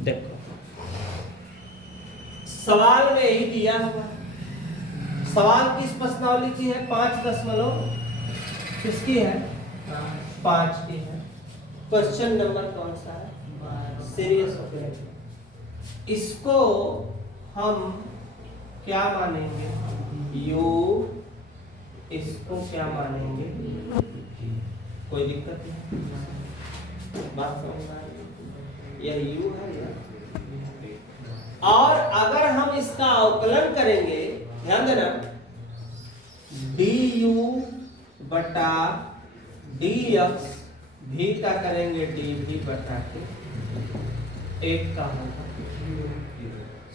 देखो सवाल में यही दिया हुआ। सवाल किस प्रश्नावली की है? 5 किसकी है? 5 की है। क्वेश्चन नंबर कौन सा है? Series of. इसको हम क्या मानेंगे? यू। इसको क्या मानेंगे? कोई दिक्कत नहीं, बात समझ में आई? यह यू है यह। और अगर हम इसका अवकलन करेंगे, ध्यान देना, डी यू बटा डी एक्स भी का करेंगे डी भी बटा के 1 का होगा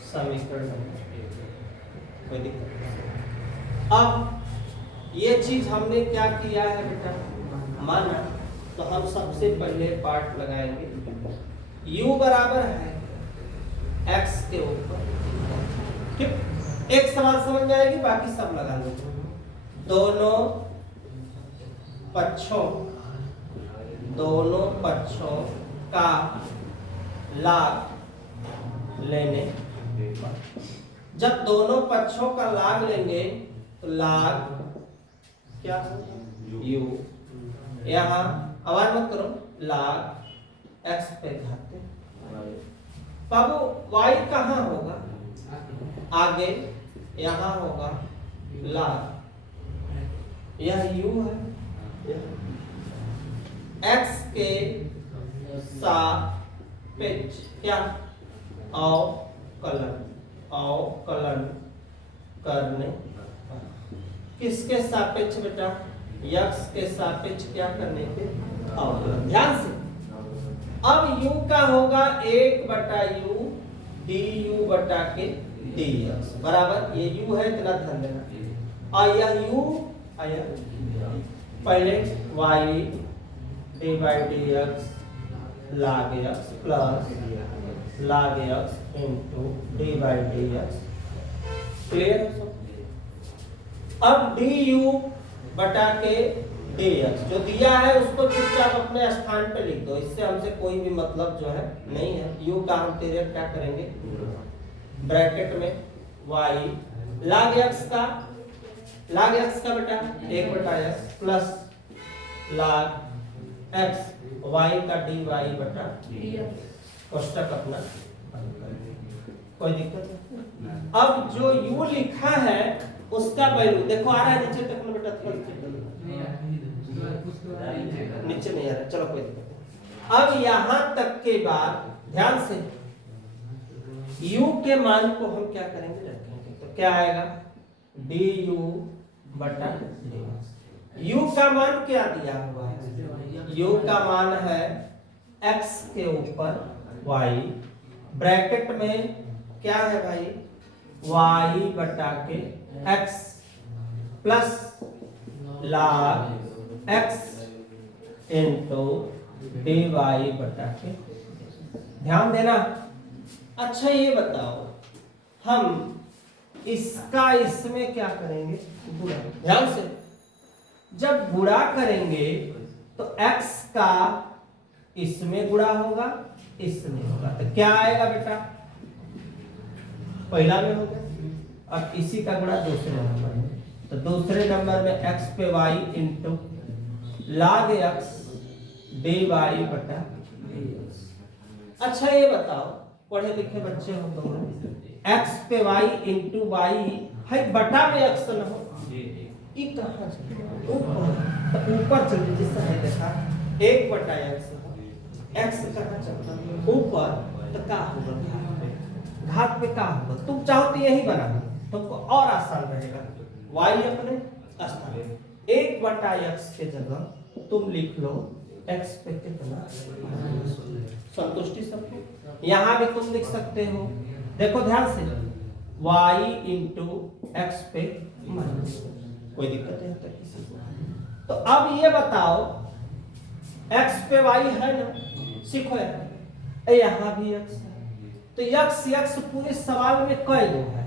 समीकरण नंबर 1। कोई दिक्कत नहीं। अब ये चीज हमने क्या किया है बेटा? माना। तो हम सबसे पहले पार्ट लगाएंगे। u बराबर है x के ऊपर, ठीक। एक सवाल समझ में आएगी, बाकी सब लगा लो। दोनों पक्षों का लाग लेने। जब दोनों पक्षों का लाग लेंगे तो लाग क्या होगा? u। यहाँ आवाज मत करो, लाग x पे घाते। बाबू y कहाँ होगा? आगे यहाँ होगा लाग। यह u है। x के सापेक्ष क्या? अवकलन करने। किसके सापेक्ष बेटा? x के सापेक्ष क्या करने के? अवकलन। ध्यान से, अब u का होगा 1 बटा u डी यू बटा के डी एक्स बराबर, ये u है, इतना ध्यान देना। और यह u आया पहले y D by d x log x plus log x into D by d x. Clear है सब? अब डी यू बटा के डी एक्स जो दिया है उसको चुपचाप अपने स्थान पे लिख दो। इससे हमसे कोई भी मतलब जो है नहीं है। यू का हम तेरे क्या करेंगे? ब्रैकेट में y log x का बेटा 1 बटा x plus log x y का dy बटा कोष्टक अपना। कोई दिक्कत है? अब जो u लिखा है उसका वैल्यू देखो, आ रहा है नीचे तक में बेटा? नीचे नहीं आ रहा, चलो कोई दिक्कत नहीं। अब यहां तक के बाद ध्यान से u के मान को हम क्या करेंगे? रखेंगे। तो क्या आएगा? डी यू बटा डी। u का मान क्या दिया हुआ है? u का मान है x के ऊपर y, ब्रैकेट में क्या है भाई? y बटा के x plus log x into d y बटा के। ध्यान देना। अच्छा ये बताओ, हम इसका इसमें क्या करेंगे? गुणा। ध्यान से, जब गुणा करेंगे तो x का इसमें गुणा होगा, इसमें होगा, तो क्या आएगा बेटा? पहला में हो गया। अब इसी का गुणा दूसरे नंबर में, तो दूसरे नंबर में x पे y into log x d y बटा dx। अच्छा ये बताओ, पढ़े लिखे बच्चे हो तुम, x पे y इंटू वाई है, बटा में x न हो, ये कहाँ चले? ऊपर चल, जिससे है देखा 1 बटा x कहाँ चलता? ऊपर। तो क्या होगा? घात पे क्या होगा? तुम चाहो तो यही बना लो, तुमको और आसान रहेगा। y अपने स्थान 1 बटा x के जगह तुम लिख लो x पे कितना? संतुष्टि सबको। यहां भी तुम लिख सकते हो, देखो ध्यान से, y इंटू एक्स पे माइनस। कोई दिक्कत है तो किसी को? तो अब ये बताओ, x पे y है ना? सीखो यहाँ भी x है, तो x पूरे सवाल में कई गो है?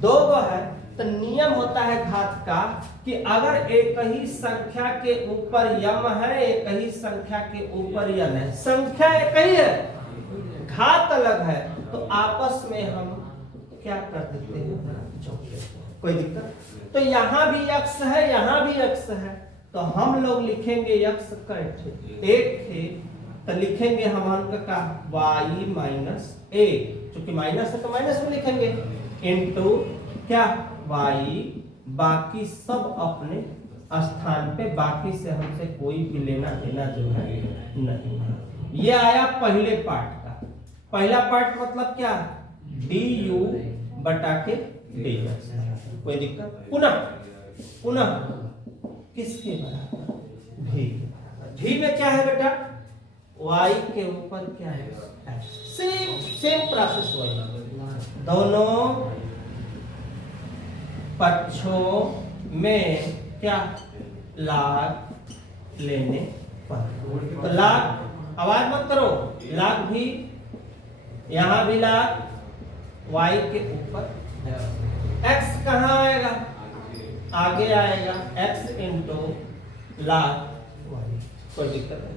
2 गो है। तो नियम होता है घात का कि अगर एक ही संख्या के ऊपर यम है, एक ही संख्या के ऊपर यम है, संख्या एक ही है, घात अलग है तो आपस में हम क्या कर देते हैं, जोड़ देते हैं, कोई दिक्कत। तो यहाँ भी x है, यहाँ भी x है, तो हम लोग लिखेंगे x कट एक थे तो लिखेंगे हम अंक का y माइनस एक, क्योंकि माइनस है तो माइनस में लिखेंगे, इनटू क्या y, बाकी सब अपने स्थान पे, बाकी से हमसे कोई भी लेना देना जो है नहीं है। ये आया पहले पार्ट का। पहला पार्ट मतलब क्या, du बटा के dx, कोई दिक्कत। पुनः पुनः किसके बराबर, v। v में क्या है बेटा, y के ऊपर क्या है, सेम सेम प्रोसेस वही, दोनों पक्षों में क्या लाग लेने पर। तो लाग, आवाज मत करो, लाग भी, यहां भी लाग, y के ऊपर, x कहां आएगा, आगे आएगा, x इंटू लाग y, कोई दिक्कत नहीं।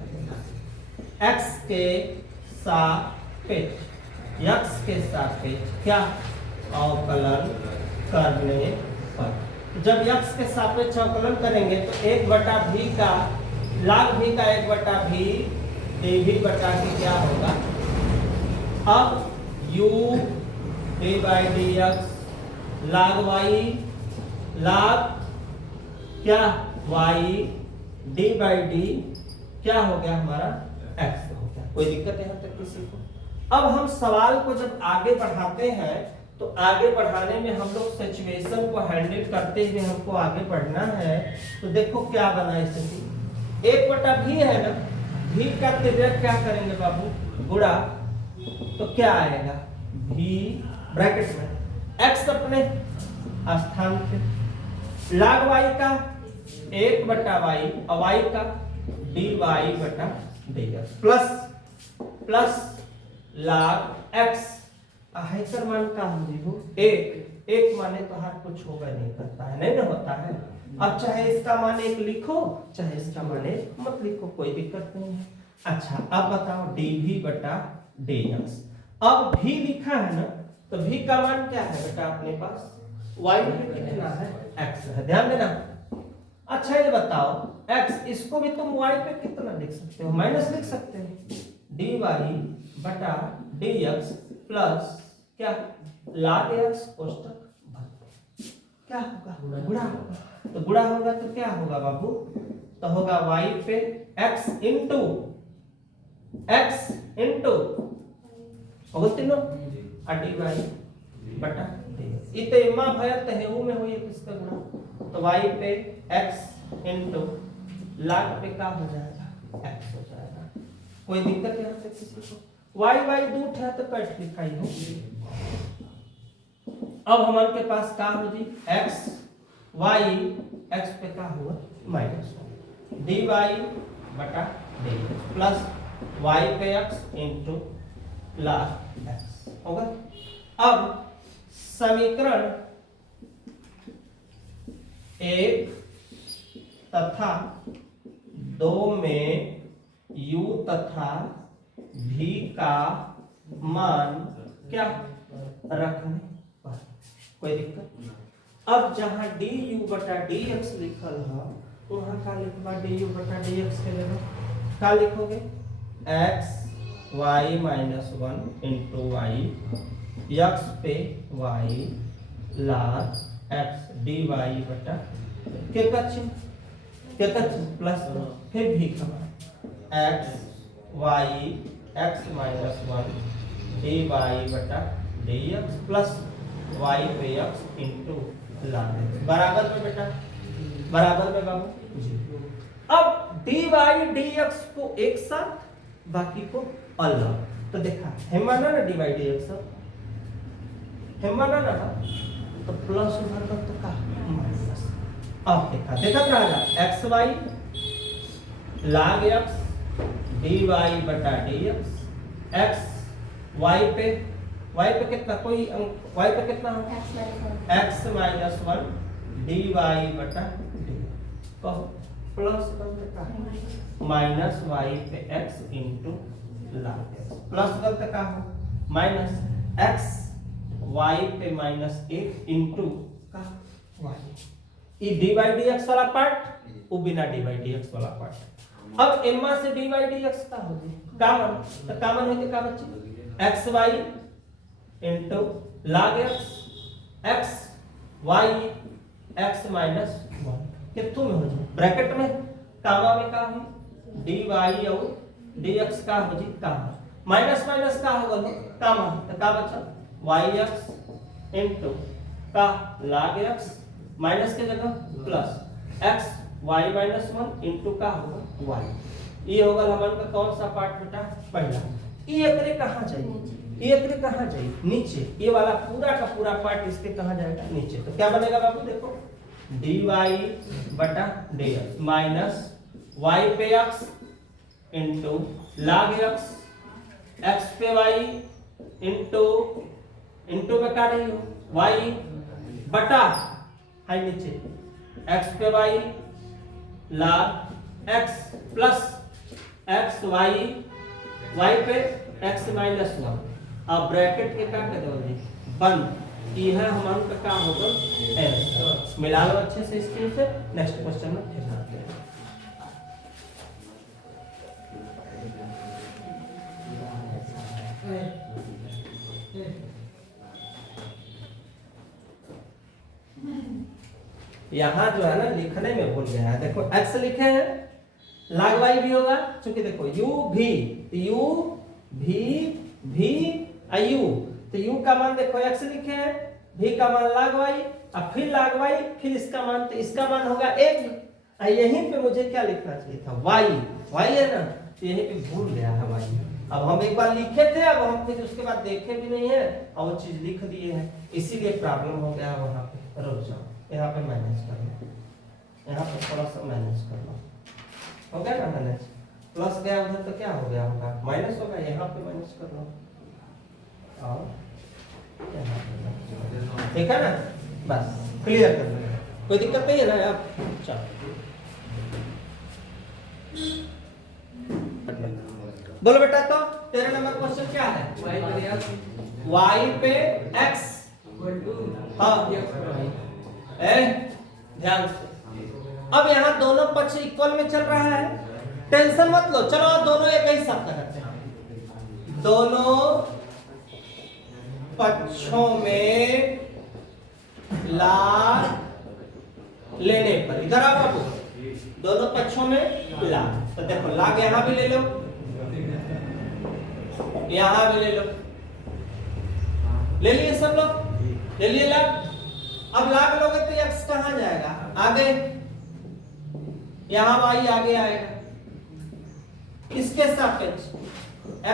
x के सापेक्ष, x के सापेक्ष क्या अवकलन करने पर, जब x के सापेक्ष अवकलन करेंगे तो एक बटा भी का लाग भी का एक बटा भी dv बटा के क्या होगा, अब u d बाई dx लाग y, लाग क्या y d बाई d क्या हो गया हमारा x हो गया, कोई दिक्कत है यहाँ तक किसी को। अब हम सवाल को जब आगे बढ़ाते हैं तो आगे बढ़ाने में हम लोग सिचुएशन को हैंडल करते हुए हमको आगे बढ़ना है। तो देखो क्या बना स्थिति, एक बटा भी है ना, भी का त्रिज्या क्या करेंगे बाबू, गुणा, तो क्या आएगा, भी ब्रैकेट में x अपने स्थान पे, लाग y का एक बटा y और y का dy बटा dx प्लस प्लस लाग x, आयकर मान का हम देखो एक, एक माने तो हर कुछ होगा नहीं करता है, नहीं ना होता है। अब चाहे इसका मान एक लिखो, चाहे इसका मान एक मत लिखो, कोई दिक्कत नहीं है। अच्छा अब बताओ dv बटा dx, अब v लिखा है ना, तो v का मान क्या है बेटा अपने पास, y पे कितना है, x है, ध्यान देना। अच्छा ये बताओ x, इसको भी तुम y पे कितना लिख सकते हो, माइनस लिख सकते हो, dy बटा dx प्लस क्या लाग x कोष्टक भर, क्या होगा, गुणा होगा, तो गुणा होगा तो क्या होगा बाबू, तो होगा y पे x इंटू होगा तीनों dy बटा dx, इते मां भयत है ऊ में होई किसका गुणा, तो y पे x इंटू लाग पे क्या हो जाएगा, x हो जाएगा, कोई दिक्कत यहाँ से किसी को। y दूठ है तो कट लिखाई हो। अब हमारे के पास क्या हो जी, x y, x पे क्या हुआ माइनस dy बटा dx प्लस y पे x इंटू लाग x होगा। अब समीकरण एक तथा दो में u तथा v का मान क्या रखने पर, कोई दिक्कत। अब जहां du बटा dx लिखल है वहां का लिखबा du बटा dx के जगह क्या लिखोगे, x y minus 1 into y, x पे y लाग x dy बटा के कच्छ प्लस फिर भी खबर x y x minus 1 dy बटा dx प्लस y पे x इंटू लाग x बराबर में बेटा, बराबर में बाबू जी। अब dy dx को एक साथ, बाकी को अलग, तो देखा हेमाना ना dy dx, हेमाना ना तो प्लस उधर का तो का माइनस। अब देखा रहेगा x y लाग x dy बटा dx, x y पे कितना, कोई y पे कितना हो, x माइनस 1 dy बटा dx, तो प्लस का माइनस y पे x into log x plus करते का हो माइनस x y पे माइनस 1 इंटू का y ये dy dx वाला पार्ट वो बिना dy dx वाला पार्ट। अब एम्मा से dy dx का हो कॉमन तो कॉमन है कि का बच्चे x y into log x y x minus 1 कितु में हो जाए ब्रैकेट में कामा में का है dy और dx का हो जी कामा माइनस माइनस का होगा कामा तो का बचा yx इनटू का log x माइनस के जगह plus x y minus 1 into का होगा y ये होगा हमारे का कौन सा पार्ट बेटा पहला ये एकरे कहां जाएगी ये एकरे कहां जाएगी नीचे ये वाला पूरा का पूरा पार्ट इसके कहां जाएगा नीचे तो क्या बनेगा बाबू देखो dy बटा dx माइनस y पे x इंटू log x पे y इंटू में क्या रही हो y बटा है नीचे x पे y log x plus x y पे x माइनस 1 अब ब्रैकेट के क्या कर दोगे बंद ये है हमारे का क्या होगा s मिला लो अच्छे से स्क्रीन से नेक्स्ट क्वेश्चन में फिर आते हैं। यहाँ जो है ना लिखने में भूल गया है देखो x लिखे हैं log y भी होगा क्योंकि देखो u v u तो u का मान देखो x लिखे हैं v का मान log y अब फिर log y फिर इसका मान तो इसका मान होगा 1 यहीं पे मुझे क्या लिखना चाहिए था y है ना तो यहीं पे भूल गया है y अब हम एक बार लिखे थे अब हम फिर उसके बाद देखे भी नहीं है और वो चीज लिख दिए हैं इसीलिए प्रॉब्लम हो गया वहां पे रुक जाओ यहाँ पे माइनस कर लो यहाँ पे थोड़ा सा माइनस कर लो हो गया ना माइनस प्लस गया उधर तो क्या हो गया होगा माइनस होगा यहाँ पे माइनस कर लो और ठीक है ना बस क्लियर कर लो कोई दिक्कत नहीं है ना आप चलो बोलो बेटा तो तेरा नंबर क्वेश्चन क्या है y पे x हाँ ध्यान से अब यहाँ दोनों पक्ष इक्वल में चल रहा है टेंशन मत लो चलो दोनों एक ही शब्द करते हैं दोनों पक्षों में लाग लेने पर इधर आओ बाबू दोनों पक्षों में लाग तो देखो लाग यहाँ भी ले लो यहाँ भी ले लो ले लिए सब लोग ले लिए लाग अब लाग लोगे तो x कहां जाएगा आगे यहां y आगे आएगा किसके सापेक्ष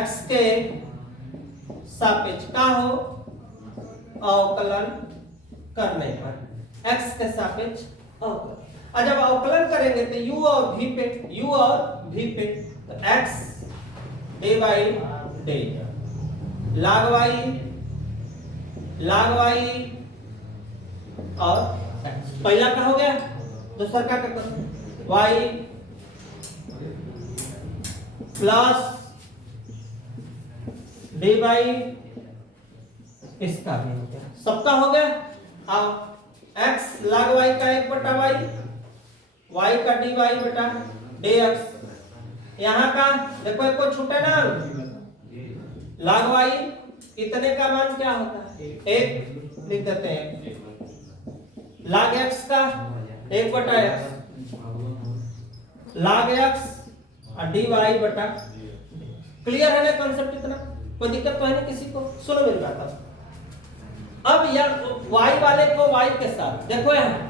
x के सापेक्ष का हो अवकलन करने पर x के सापेक्ष अवकलन और जब अवकलन करेंगे तो u और v पे तो x dy log y और पहला का हो गया दूसरा का y प्लस dy इसका भी हो गया सबका हो गया अब x log y का 1 बटा y का dy बटा dx यहाँ का देखो एक को छूटे ना log y इतने का मान क्या होता है 1 लिख देते हैं log x का 1 बटा x log x और dy बटा क्लियर है ना कॉन्सेप्ट इतना कोई दिक्कत तो है नहीं किसी को सुनो मेरी बात अब यार y वाले को y के साथ देखो यहाँ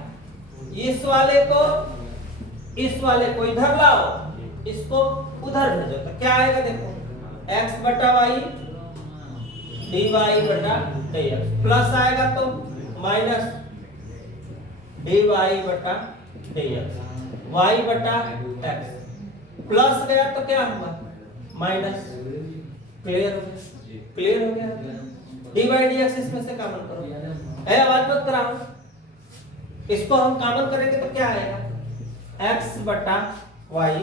इस वाले को इधर लाओ इसको उधर भेजो तो क्या आएगा देखो x बटा y dy बटा dx प्लस आएगा तो माइनस dy बटा dx y बटा x प्लस गया तो क्या हुआ माइनस क्लियर हो गया dy dx इसमें से कॉमन करो है आवाज मत कराओ इसको हम कॉमन करेंगे तो क्या आएगा x बटा y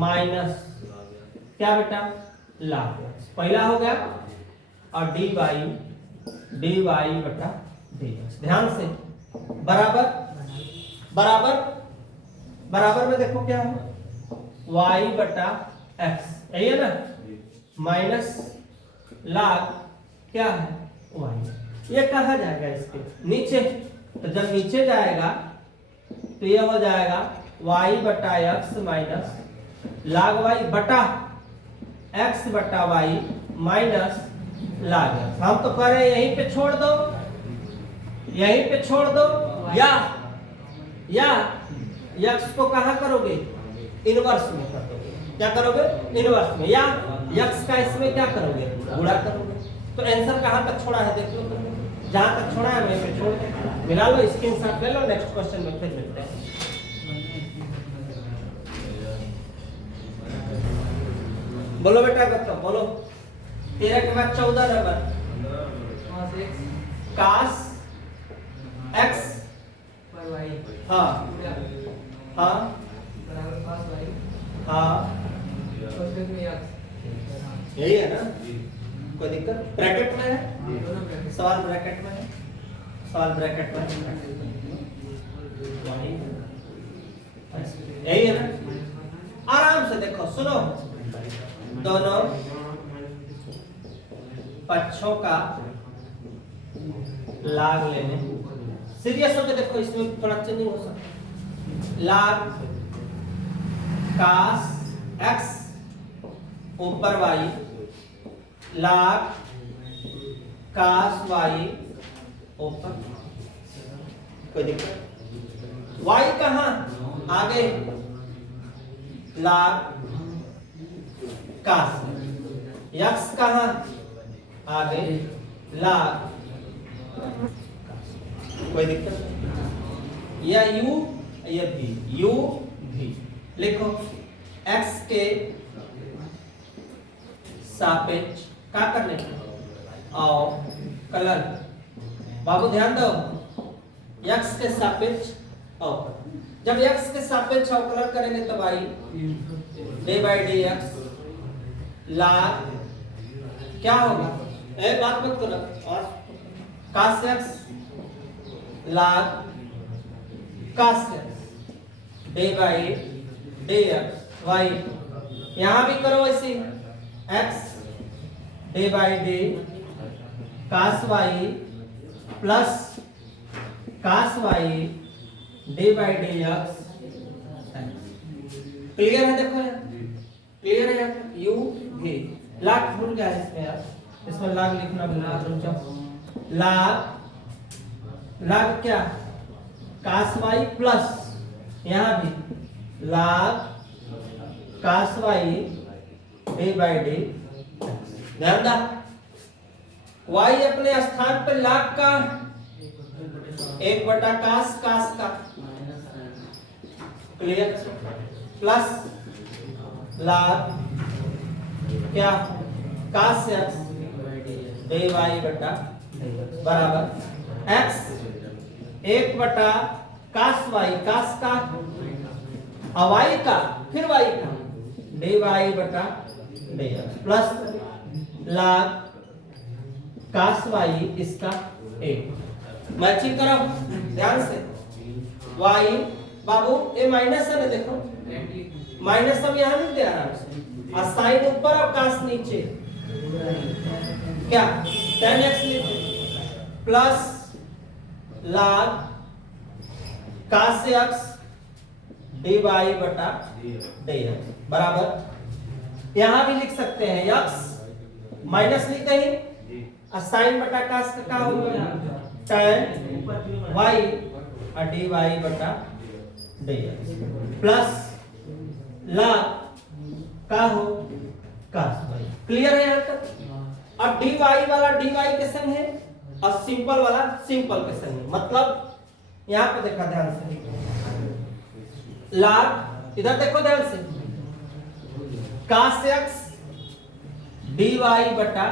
माइनस क्या बेटा log x पहला हो गया और dy बटा dx। ध्यान से बराबर बराबर बराबर में देखो क्या है y बटा x यही है ना माइनस log क्या है y। ये कहाँ जाएगा इसके नीचे, तो जब नीचे जाएगा तो ये हो जाएगा y बटा x माइनस log y बटा x बटा y माइनस log x। हम तो कह रहे हैं यहीं पे छोड़ दो, यहीं पे छोड़ दो, या x को कहाँ करोगे इनवर्स में कर दोगे। क्या करोगे इनवर्स में, या x का इसमें क्या करोगे गुणा करोगे। तो आंसर कहाँ तक छोड़ा है देख लो, जहां तक छोड़ा है वहीं पे छोड़ दो, मिला लो, स्क्रीनशॉट ले लो, नेक्स्ट क्वेश्चन में फिर मिलते हैं। बोलो बेटा बच्चों बोलो 13 के बाद 14 नंबर cos x पर y हाँ हाँ बराबर cos y हाँ कोष्ठक में x यही है ना, कोई दिक्कत ब्रैकेट में है, दोनों ब्रैकेट सवाल ब्रैकेट में है, सवाल ब्रैकेट में है, यही है ना। आराम से देखो सुनो, दोनों पक्षों का लाग लेने, सीरियस होकर देखो, इसमें थोड़ा चेंजिंग हो सकता। लाग cos x ऊपर y लाग cos y ऊपर, कोई दिक्कत। y कहाँ आगे लाग cos, x कहाँ आगे लाग, कोई दिक्कत। या u या v, u v लिखो x के सापेक्ष क्या करने और कलर, बाबू ध्यान दो, x के सापेक्ष अवकलन, जब x के सापेक्ष अवकलन करेंगे तो भाई dy बाई dx लाग क्या होगा, बात मत करो, और cos x लाग cos x dy by dx y, यहां भी करो ऐसे x D by D cos y plus cos y D by d x. Clear है, देखो यार क्लियर है यार, u भी लाग भूल गया है इसमें यार, इसमें लाग लिखना भूला, रुक जाओ। लाग लाग क्या cos y प्लस यहां भी लाग cos y D by D. ध्यान दा y अपने स्थान पर लाग का 1 बटा cos का क्लियर प्लस लाग क्या cos x dy बटा बराबर x 1 बटा cos y, cos का y का फिर y का dy बटा dx प्लस लाग cos y इसका 1। मैचिंग करो ध्यान से, y बाबू ये माइनस है ना, देखो माइनस हम यहां नहीं दे आराम से, और साइन ऊपर और cos नीचे, क्या tan x नीचे प्लस लाग cos x dy बटा dx बराबर, यहां भी लिख सकते हैं x माइनस लिखते ही साइन बटा cos का क्या होगा tan y और dy बटा dx प्लस लाग का हो cos y। क्लियर है यहाँ तक। अब dy वाला dy के संग है और सिंपल वाला सिंपल के संग है, मतलब यहाँ पे देखा ध्यान से, लाग इधर देखो ध्यान से cos x dy बटा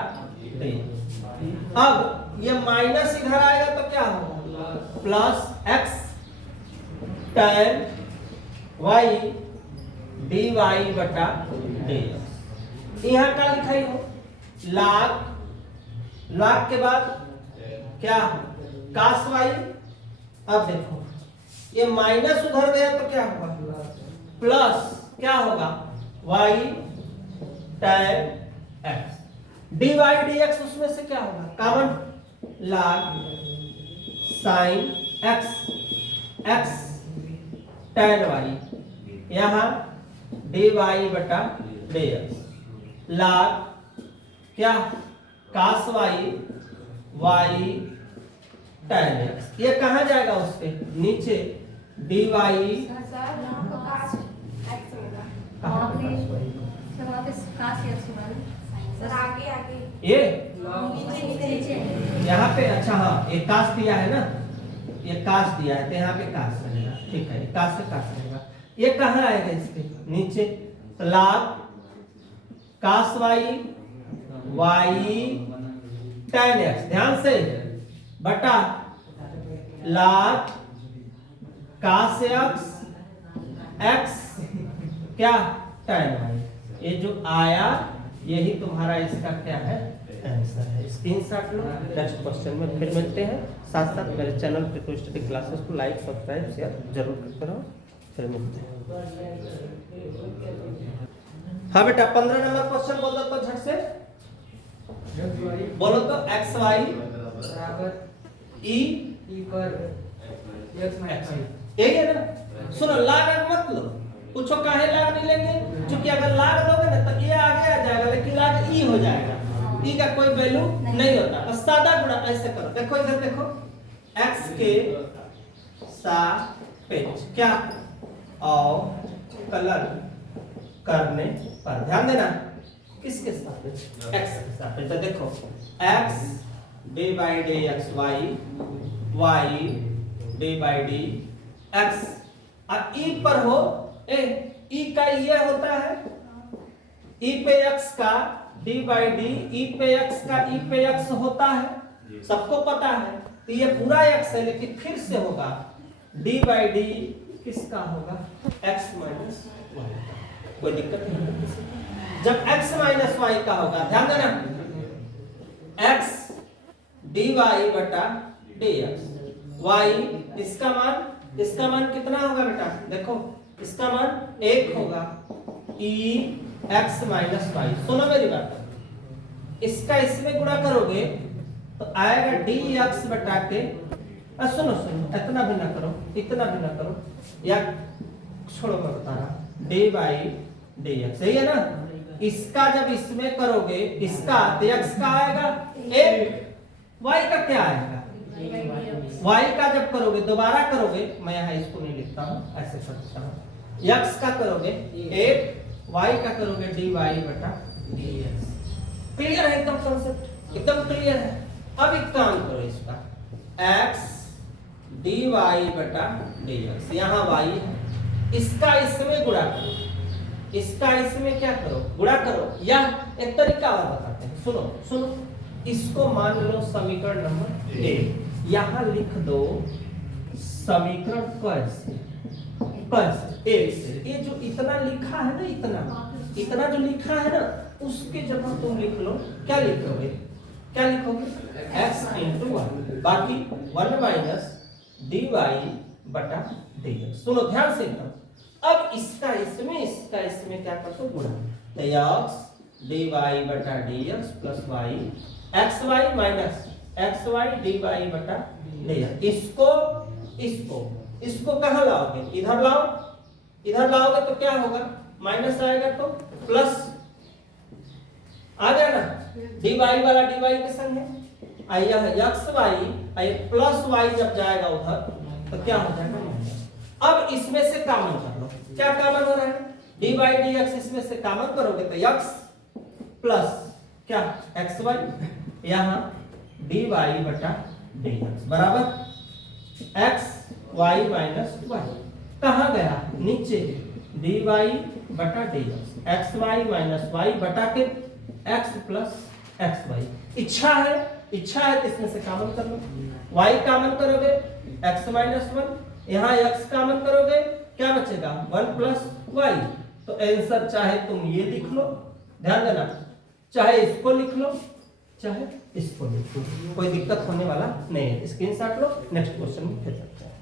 dx। अब ये माइनस इधर आएगा तो क्या होगा plus x tan y dy बटा dx यहाँ का लिखाई हो लाग, लाग के बाद क्या कास वाई। अब देखो ये माइनस उधर गया तो क्या होगा प्लस, क्या होगा y tan x, dy dx उसमें से क्या होगा common log sin x, x tan y, यहाँ dy बटा dx log क्या cos y, y tan x। ये कहाँ जाएगा उसके नीचे dy सर आगे आगे ये नीचे यहाँ पे अच्छा हाँ ये कास दिया है ना, ये कास दिया है तो यहाँ पे कास रहेगा, ठीक है कास से कास रहेगा। ये कहाँ आएगा इसके नीचे log कास वाई वाई tan x, ध्यान से बटा log कास x x क्या tan y। ये जो आया यही तुम्हारा इसका क्या है आंसर है। स्क्रीनशॉट लो, नेक्स्ट क्वेश्चन में फिर मिलते हैं। साथ साथ मेरे चैनल पे स्टडी क्लासेस को लाइक सब्सक्राइब शेयर जरूर करते रहो, फिर मिलते हैं। हाँ बेटा 15 नंबर क्वेश्चन बोल दो तो झट से बोलो तो एक्स वाई बराबर ई ई पर x माइनस y। यही है ना। सुनो लाग मत लो, पूछो काहे लाग नहीं लेंगे, क्योंकि अगर लाग दोगे ना तो ये आगे आ जाएगा लेकिन लाग ई हो जाएगा, ई का कोई वैल्यू नहीं होता। बस सादा गुणा ऐसे करो, देखो इधर देखो x के सापेक्ष क्या और कलन करने पर ध्यान देना किसके सापेक्ष x के सापेक्ष। तो देखो x d by d x y y d by d x और e पर हो ए e का ये होता है e पे x का d बाई डी, e पे x का e पे x होता है, सबको पता है। तो ये पूरा x है लेकिन फिर से होगा d बाई डी किसका होगा x माइनस y, कोई दिक्कत नहीं है। जब x माइनस y का होगा ध्यान देना x dy बटा dx y, इसका मान कितना होगा बेटा देखो इसका मान 1 होगा e x माइनस वाई। सुनो मेरी बात, इसका इसमें गुणा करोगे तो आएगा dx बटा के, सुनो इतना भी ना करो, इतना भी ना करो, या छोड़ो मैं बता रहा d बाई dx, सही है ना। इसका जब इसमें करोगे इसका तो x का आएगा 1, y का क्या आएगा y का जब करोगे दोबारा करोगे, मैं यहाँ इसको नहीं लिखता हूँ ऐसे करता हूँ, x का करोगे 1, y का करोगे dy बटा dx। क्लियर है एकदम, कॉन्सेप्ट एकदम क्लियर है। अब एक काम करो इसका x dy बटा dx, यहाँ y है, इसका इसमें गुणा करो, इसका इसमें क्या करो गुणा करो, या एक तरीका और बताते हैं। सुनो इसको मान लो समीकरण नंबर 1, यहाँ लिख दो समीकरण कैसे एक से, ये जो इतना लिखा है ना, इतना जो लिखा है ना उसके जगह तुम लिख लो, क्या लिखोगे x इंटू वन, बाकी 1 माइनस dy बटा dx। सुनो ध्यान से एकदम, अब इसका इसमें क्या कर दो गुणा, तो x dy बटा dx plus y x y minus x y d y बटा dx। इसको कहाँ लाओगे, इधर लाओगे तो क्या होगा माइनस आएगा तो प्लस आ जाएगा, डी वाई वाला डी वाई के संग है, यह एक्स वाई प्लस वाई जब जाएगा उधर तो क्या हो जाएगा माइनस। अब इसमें से कॉमन कर लो, क्या कॉमन हो रहा है डी बाई डी एक्स, इसमें से कॉमन करोगे तो एक्स प्लस क्या एक्स वाई, यहाँ डी वाई बटा डी एक्स बराबर एक्स वाई माइनस वाई, कहाँ गया नीचे डी वाई बटा d x y minus y बटा के एक्स प्लस एक्स वाई। इच्छा है तो इसमें से कॉमन कर लो, वाई कॉमन करोगे एक्स माइनस वन, यहाँ एक्स कॉमन करोगे क्या बचेगा 1 प्लस वाई। तो आंसर चाहे तुम ये लिख लो ध्यान देना, चाहे इसको लिख लो चाहे इसको लिख लो, कोई दिक्कत होने वाला नहीं है। स्क्रीनशॉट लो, नेक्स्ट क्वेश्चन में फिर चलते हैं।